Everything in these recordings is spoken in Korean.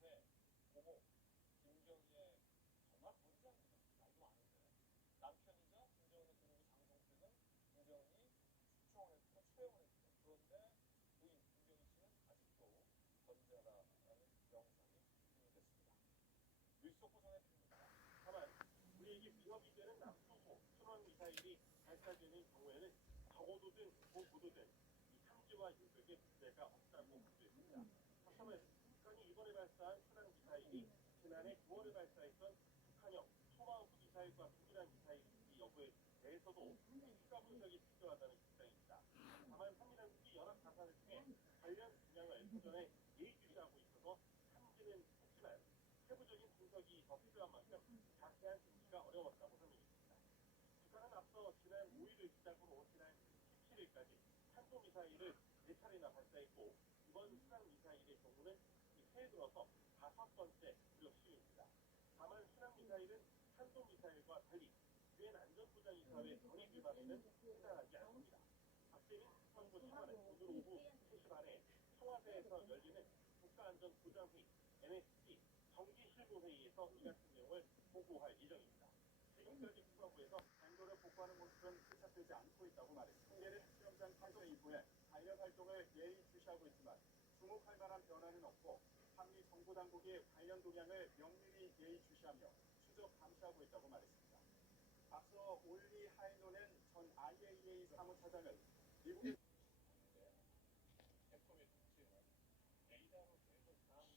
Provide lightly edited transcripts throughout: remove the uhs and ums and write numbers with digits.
네, 고모 김정희의 정말 본장입니다. 나이도 많은데 남편이자 김정은의 그룹이 장성택은 김정은이 추청을 했고 처형을 했죠. 그런데 부인 김정희 씨는 아직도 건재하다라는 명상이 공개됐습니다. 뉴스 속보 전해드립니다. 다만 우리에게 위협이 되는 남소모 순환 미사일이 발사되는 경우에는 적어도든 고고도든 이 탐지와 유격의 문제가 없다고 강조했습니다. 하지만 북한이 이번에 발사한 순환 미사일이 지난해 9월에 발사했던 북한형 토마호크 미사일과 동일한 미사일인지 여부에 대해서도 추가 분석이 필요하다는 입장입니다. 다만 한미남국이 연합 자산을 통해 관련 분양을 사전에 예의주시하고 있어서 탐지는 했지만 세부적인 분석이 더 필요한 만큼 자세한 증기가 어려웠다고 설명했습니다. 북한은 앞서 지난 5일을 시작으로 지난 17일까지 탄도미사일을 4차례나 발사했고 이번 순항미사일의 경우는 새해 들어서 5번째 무력 시위입니다. 다만 순항미사일은 탄도미사일과 달리 유엔 안전보장이사회 전입 위반에는 해당하지 않습니다. 박재민 국방부 차관은 오늘 오후 3시 반에 청와대에서 열리는 국가안전보장회의 NSC 정기실무회의에서 이 같은 내용을 보고할 예정입니다. 지금까지 국방부에서 단도를 복구하는 모습은 포착되지 않고 있다고 말했습니다. 홍대는 실험장 파손 이후에 관련 활동을 예의주시하고 있지만 주목할 만한 변화는 없고 한미 정보당국이 관련 동향을 명밀히 예의주시하며 추적 감시하고 있다고 말했습니다. 앞서 올리 하이노는 전 IAEA 사무차장은 미국의 대통의 특징은 레이더로 계속 다음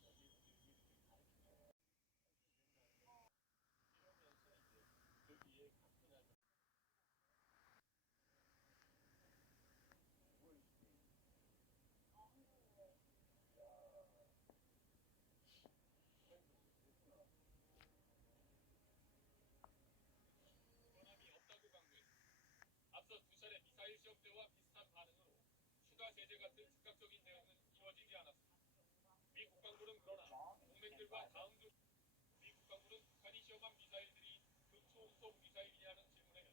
여기 위치를 가리키죠. 이러면서 이제 여기에 각분할 원함이 없다고 강조했습니다. 앞서 두 차례 미사일 시험 때와 비슷한 반응으로 추가 제재 같은 즉각적인 대응은 이뤄지지 않았습니다. 미 국방부는 그러나 동맹들과 다음 주 미 국방부는 북한이 시험한 미사일들이 극초음속 미사일이냐는 질문에는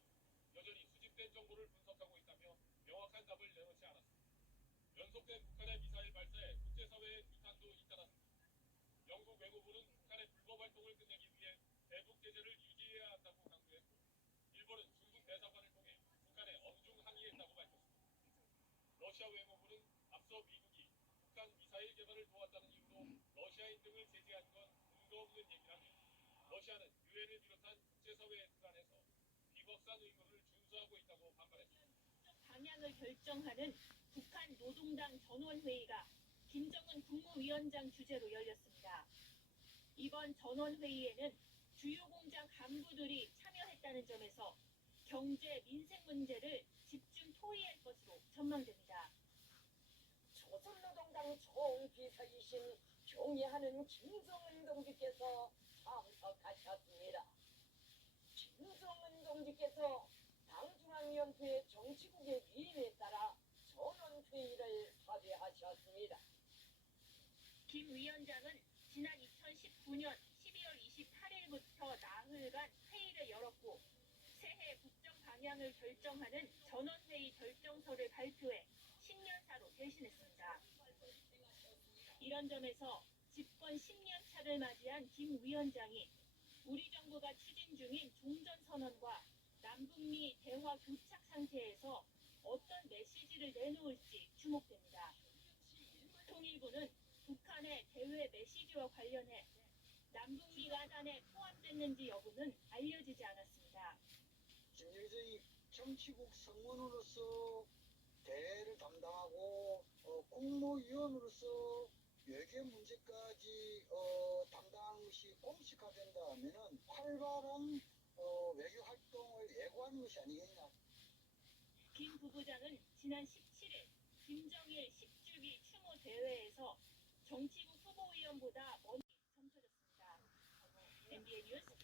여전히 수집된 정보를 분석하고 있다며 명확한 답을 내놓지 않았습니다. 연속된 북한의 미사일 발사에 국제사회의 비판도 잇따랐습니다. 영국 외무부는 북한의 불법 활동을 끝내기 위해 대북 제재를 유지해야 한다고 강조했고 일본은 중국 대사관을 통해 북한에 엄중 항의했다고 밝혔습니다. 러시아 외무부는 앞서 미국이 북한 미사일 개발을 도왔다는 이유로 러시아인 등을 제재한 건 근거 없는 얘기라며 러시아는 유엔을 비롯한 국제사회에 기반해서 비확산 의무를 준수하고 있다고 반발했습니다. 방향을 결정하는 북한 노동당 전원회의가 김정은 국무위원장 주재로 열렸습니다. 이번 전원회의에는 주요 공장 간부들이 참여했다는 점에서 경제, 민생 문제를 집중 토의할 것으로 전망됩니다. 조선노동당 총비서이신 존경하는 김정은 동지께서 참석하셨습니다. 김정은 동지께서 당중앙위원회 정치국의 위임에 따라 전원회의를 섭외하셨습니다. 김 위원장은 지난 2019년 12월 28일부터 나흘간 회의를 열었고 새해 국정 방향을 결정하는 전원회의 결정서를 발표해 신년사로 대신했습니다. 이런 점에서 집권 10년 차를 맞이한 김 위원장이 우리 정부가 추진 중인 종전선언과 남북미 대화 교착 상태에서 어떤 메시지를 내놓을지 주목됩니다. 통일부는 북한의 대외 메시지와 관련해 남북미 간에 포함됐는지 여부는 알려지지 않았습니다. 김정일이 정치국 성원으로서 대외를 담당하고 국무위원으로서 외교 문제까지 담당하는 것이 공식화된다 하면은 활발한 외교 활동을 예고하는 것이 아니겠냐. 김 부부장은 지난 17일 김정일 10주기 추모 대회에서 정치국 후보위원보다 먼저 점쳐졌습니다. MBN 뉴스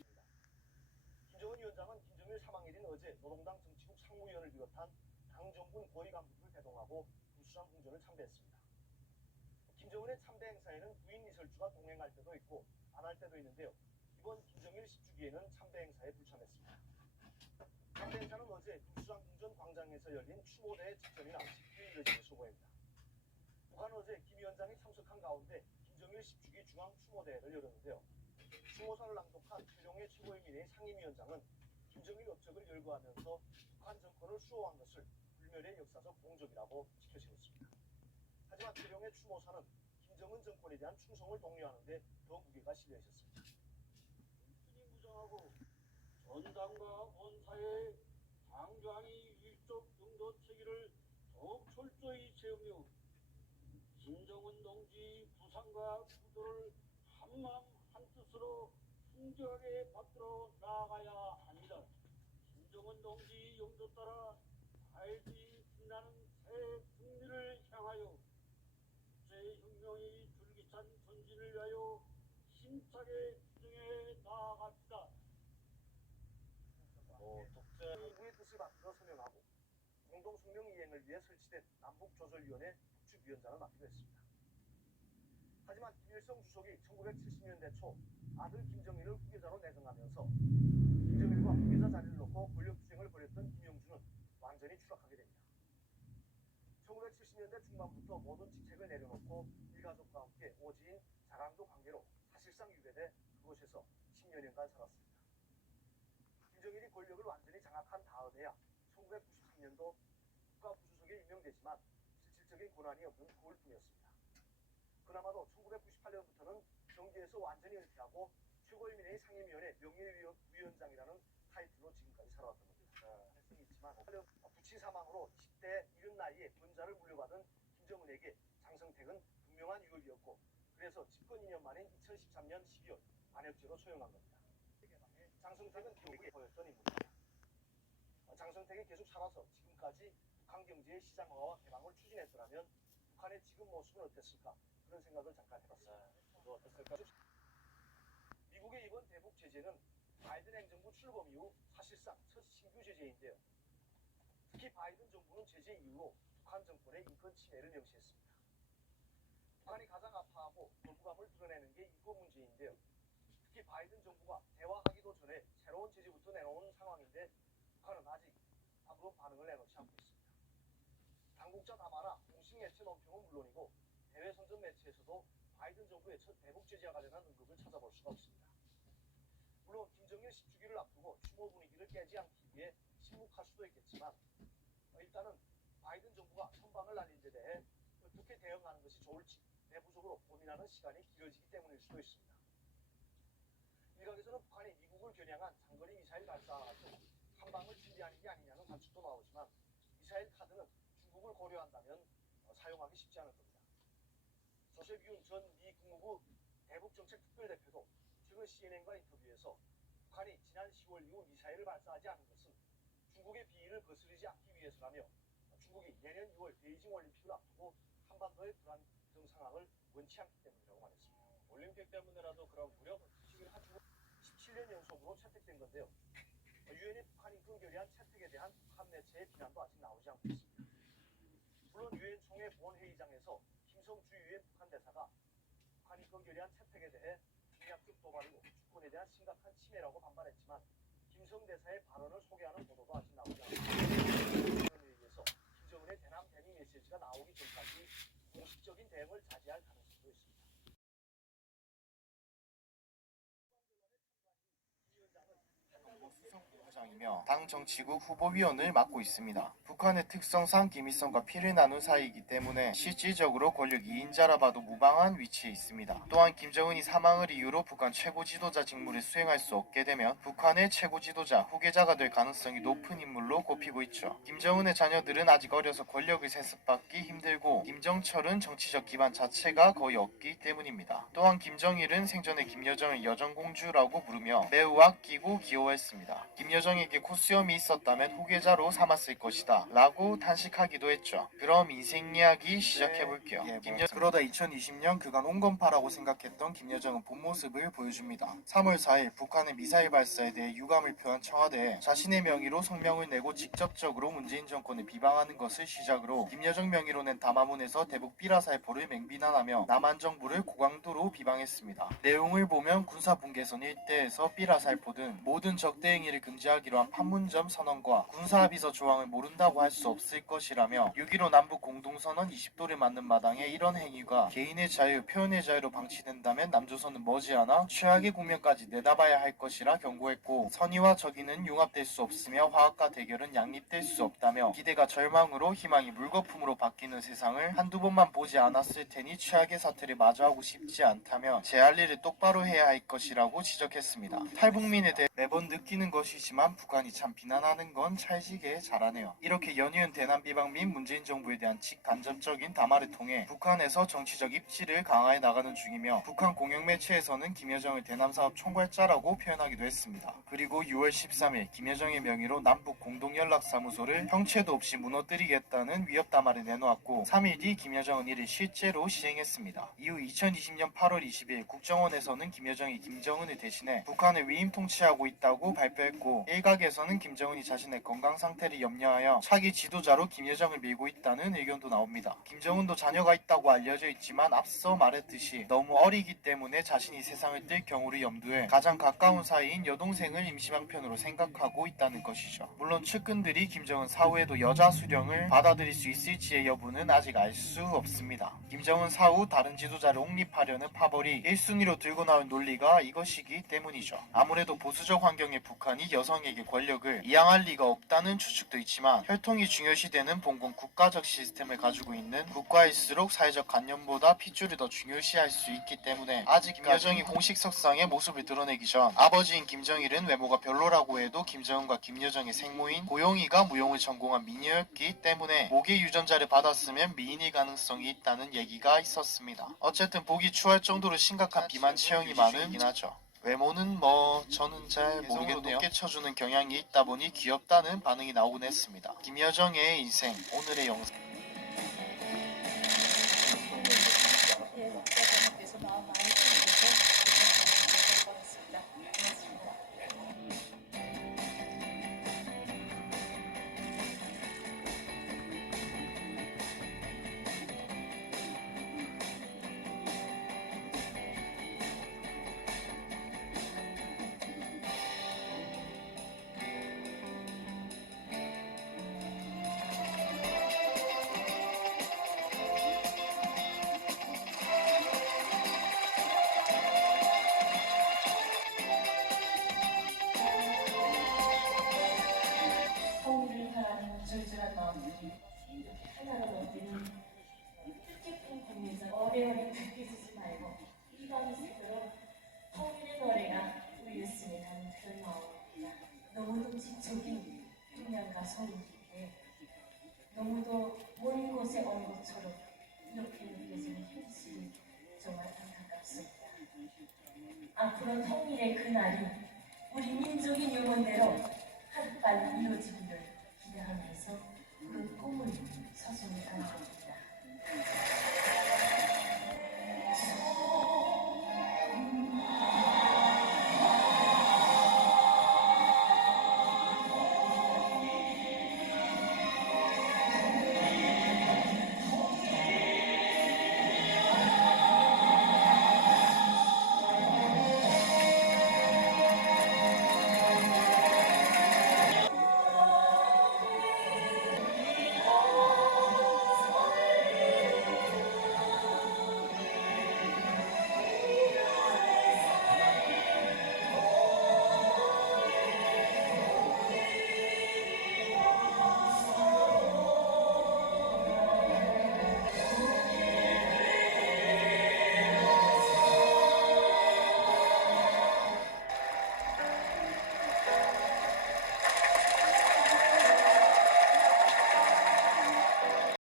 김정은 위원장은 김정일 사망일인 어제 노동당 정치국 상무위원을 비롯한 당 정군 고위 간부들을 대동하고 부수장 공전을 참배했습니다. 김정은의 참배 행사에는 부인 이설주가 동행할 때도 있고 안 할 때도 있는데요. 이번 김정일 10주기에는 참배 행사에 불참했습니다. 참배 행사는 어제 부수장 공전 광장에서 열린 추모대회 직전이나 10주에 이뤄진 것으로 보입니다. 북한은 어제 김 위원장이 참석한 가운데 김정일 10주기 중앙 추모대회를 열었는데요. 추모사를 낭독한 최룡해 최고인민회의 상임위원장은 김정일 업적을 열거하면서 북한 정권을 수호한 것을 불멸의 역사적 공적이라고 지켜세웠습니다. 하지만 최룡해 추모사는 김정은 정권에 대한 충성을 독려하는 데 더 무게가 실려 있었습니다. 인순이 무장하고 전당과 원사의 당장이 일적 용도 체계를 더욱 철저히 세우며 김정은 동지 부상과 구도를 한마음 한뜻으로 순결하게 받들어 나아가야 합니다. 김정은 동지 용도 따라 밝이 빛나는 새 승리를 향하여 국제혁명이 줄기찬 전진을 위하여 힘차게 투쟁해 나아갑시다. 독재 정부의 뜻을 받들어 서명하고 공동성명 이행을 위해 설치된 남북조절위원회 북측위원장을 맡기도 했습니다. 하지만 김일성 주석이 1970년대 초 아들 김정일을 후계자로 내정하면서 김정일과 후계자 자리를 놓고 권력투쟁을 벌였던 김영준은 완전히 추락하게 됩니다. 1970년대 중반부터 모든 직책을 내려놓고 일가족과 함께 오지인 자강도 관계로 사실상 유배돼 그곳에서 10여년간 살았습니다. 김정일이 권력을 완전히 장악한 다음에야 1993년도 국가부주석에 임명되지만 실질적인 권한이 없는 그울 뿐이었습니다. 그나마도 1998년부터는 정계에서 완전히 은퇴하고 최고인민회의 상임위원회 명예위원장이라는 타이틀로 지금까지 살아왔던 겁니다. 할수 있지만 부친 사망으로 20대 이른 나이에 권자를 물려받은 김정은에게 장성택은 분명한 유업이었고 그래서 집권 2년 만인 2013년 12월 반역죄로 처형한 겁니다. 장성택은 기록에 보였던 인물입니다. 장성택이 계속 살아서 지금까지 북한 경제의 시장화와 개방을 추진했더라면 북한의 지금 모습은 어땠을까 그런 생각을 잠깐 해봤습니다. 어땠을까? 미국의 이번 대북 제재는 바이든 행정부 출범 이후 사실상 첫 신규 제재인데요. 특히 바이든 정부는 제재 이후로 북한 정권의 인권 침해를 명시했습니다. 북한이 가장 아파하고 거부감을 드러내는 게 인권 문제인데요. 특히 바이든 정부가 대화하기도 전에 새로운 제재부터 내놓은 상황인데 북한은 아직 아무런 반응을 내놓지 않고 있습니다. 당국자 담화나 공식 매체 논평은 물론이고 해외 선전 매체에서도 바이든 정부의 첫 대북 제재와 관련한 언급을 찾아볼 수가 없습니다. 물론 김정일 10주기를 앞두고 추모 분위기를 깨지 않기 위해 침묵할 수도 있겠지만 일단은 바이든 정부가 선방을 날린 데 대해 어떻게 대응하는 것이 좋을지 내부적으로 고민하는 시간이 길어지기 때문일 수도 있습니다. 일각에서는 북한이 미국을 겨냥한 장거리 미사일 발사와 같은 한방을 준비하는 게 아니냐는 관측도 나오지만 미사일 카드는 중국을 고려한다면 사용하기 쉽지 않을 겁니다. 조셉 윤 전 미 국무부 대북정책특별대표도 최근 CNN과 인터뷰에서 북한이 지난 10월 이후 미사일을 발사하지 않은 것은 중국의 비위를 거스르지 않기 위해서라며 중국이 내년 2월 베이징 올림픽을 앞두고 한반도의 불안정 상황을 원치 않기 때문이라고 말했습니다. 올림픽 때문에라도 그런 무력 수식을 하고 17년 연속으로 채택된 건데요. 유엔이 북한 인권 결의안 채택에 대한 북한 매체의 비난도 아직 나오지 않고 있습니다. 물론 유엔 총회 본회의장에서 김성주 유엔 북한 대사가 북한 인권 결의안 채택에 대해 중략적 도발이고 주권에 대한 심각한 침해라고 반발했지만 김성 대사의 발언을 소개하는 보도도 아직 나오지 않습니다. 회의에서 김정은의 대남 대미 메시지가 나오기 전까지 공식적인 대응을 자제할 가능성도 있습니다. 수석부부장이며 당 정치국 후보위원을 맡고 있습니다. 북한의 특성상 기밀성과 피를 나눈 사이이기 때문에 실질적으로 권력 2인자라 봐도 무방한 위치에 있습니다. 또한 김정은이 사망을 이유로 북한 최고 지도자 직무를 수행할 수 없게 되면 북한의 최고 지도자 후계자가 될 가능성이 높은 인물로 꼽히고 있죠. 김정은의 자녀들은 아직 어려서 권력을 세습받기 힘들고 김정철은 정치적 기반 자체가 거의 없기 때문입니다. 또한 김정일은 생전에 김여정을 여정공주라고 부르며 매우 아끼고 귀여워했습니다. 김여정에게 코수염이 있었다면 후계자로 삼았을 것이다 라고 탄식하기도 했죠. 그럼 인생 이야기 시작해볼게요. 그러다 2020년 그간 온건파라고 생각했던 김여정은 본 모습을 보여줍니다. 3월 4일 북한의 미사일 발사에 대해 유감을 표한 청와대에 자신의 명의로 성명을 내고 직접적으로 문재인 정권을 비방하는 것을 시작으로 김여정 명의로 낸 담화문에서 대북 삐라살포를 맹비난하며 남한 정부를 고강도로 비방했습니다. 내용을 보면 군사분계선 일대에서 삐라살포 등 모든 적대 행위를 금지하기 취하기로 한 판문점 선언과 군사합의서 조항을 모른다고 할 수 없을 것이라며 6.15 남북 공동선언 20도를 맞는 마당에 이런 행위가 개인의 자유, 표현의 자유로 방치된다면 남조선은 머지않아 최악의 국면까지 내다봐야 할 것이라 경고했고, 선의와 적의는 융합될 수 없으며 화학과 대결은 양립될 수 없다며 기대가 절망으로 희망이 물거품으로 바뀌는 세상을 한두 번만 보지 않았을 테니 최악의 사태를 마주하고 싶지 않다며 제 할 일을 똑바로 해야 할 것이라고 지적했습니다. 탈북민에 대해 매번 느끼는 것이지만 북한이 참 비난하는 건 찰지게 잘하네요. 이렇게 연이은 대남 비방 및 문재인 정부에 대한 직간접적인 담화를 통해 북한에서 정치적 입지를 강화해 나가는 중이며, 북한 공영매체에서는 김여정을 대남사업 총괄자라고 표현하기도 했습니다. 그리고 6월 13일 김여정의 명의로 남북 공동연락사무소를 형체도 없이 무너뜨리겠다는 위협 담화를 내놓았고, 3일 뒤 김여정은 이를 실제로 시행했습니다. 이후 2020년 8월 20일 국정원에서는 김여정이 김정은을 대신해 북한을 위임 통치하고 있다고 발표했고, 일각에서는 김정은이 자신의 건강 상태를 염려하여 차기 지도자로 김여정을 밀고 있다는 의견도 나옵니다. 김정은도 자녀가 있다고 알려져 있지만 앞서 말했듯이 너무 어리기 때문에 자신이 세상을 뜰 경우를 염두에 가장 가까운 사이인 여동생을 임시방편으로 생각하고 있다는 것이죠. 물론 측근들이 김정은 사후에도 여자 수령을 받아들일 수 있을지의 여부는 아직 알 수 없습니다. 김정은 사후 다른 지도자를 옹립하려는 파벌이 1순위로 들고 나올 논리가 이것이기 때문이죠. 아무래도 보수적 환경의 북한이 여성에게 권력을 이양할 리가 없다는 추측도 있지만, 혈통이 중요시되는 봉건 국가적 시스템을 가지고 있는 국가일수록 사회적 관념보다 핏줄을 더 중요시할 수 있기 때문에 아직 김여정이 공식 석상의 모습을 드러내기 전 아버지인 김정일은 외모가 별로라고 해도 김정은과 김여정의 생모인 고용희가 무용을 전공한 미녀였기 때문에 모계 유전자를 받았으면 미인일 가능성이 있다는 얘기가 있었습니다. 어쨌든 보기 추할 정도로 심각한 비만 체형이 많은 하죠. 외모는 저는 잘 모르겠네요. 높게 쳐주는 경향이 있다 보니 귀엽다는 반응이 나오곤 했습니다. 김여정의 인생, 오늘의 영상. 그래서 마음 많이 챙겨서 고맙습니다. 고맙습니다. 성리를 바라는 절절한 마음들이 이렇게 하나로 넘기는 뜻깊은 국민적 어레어레 느껴지지 말고 이 밤이 새도록 성리의 노래가 울렸으면 하는 그런 마음입니다. 너무도 지적인 동양과 성리에 너무도 먼 곳에 온 것처럼 이렇게 느껴지는 현실이 정말 안타깝습니다. 앞으로 통일의 그날이 우리 민족인 영혼대로 하루빨리 이루어지기를 기대하면서 그 꿈을 소중히 안고